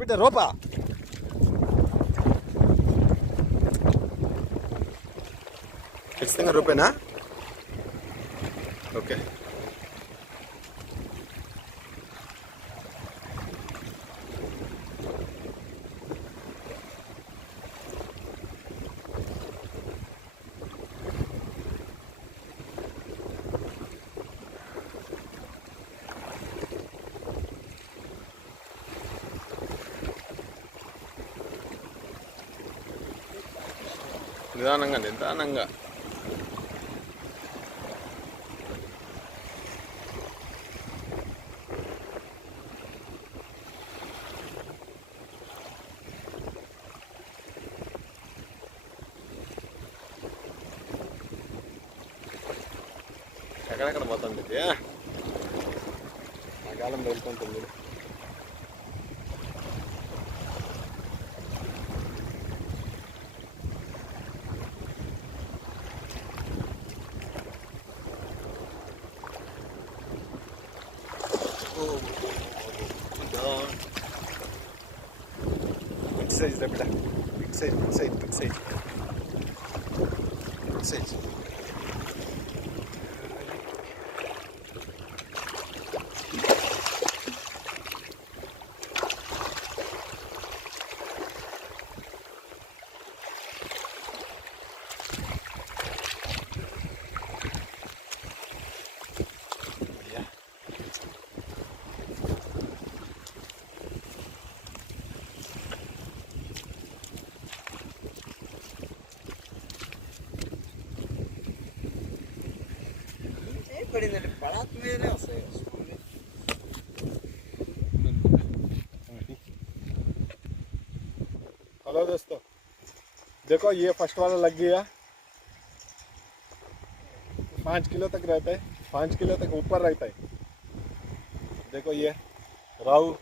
बेटे रोपा ఖచ్చితంగా రూపాయనా ఓకే నిదానంగా నిదానంగా ఎక్కడెక్కడ పోతుంది ఇది ఆ కాలం వెళ్తుంటుంది బిగ్ సైజ్ రా బిడ్డ big size big size big size big size पड़ेंगे पड़ात में वस्ताई हेलो दोस्तों देखो ये फर्स्ट वाला लग गया 5 किलो तक रहता है 5 किलो तक ऊपर रहता है देखो ये राहु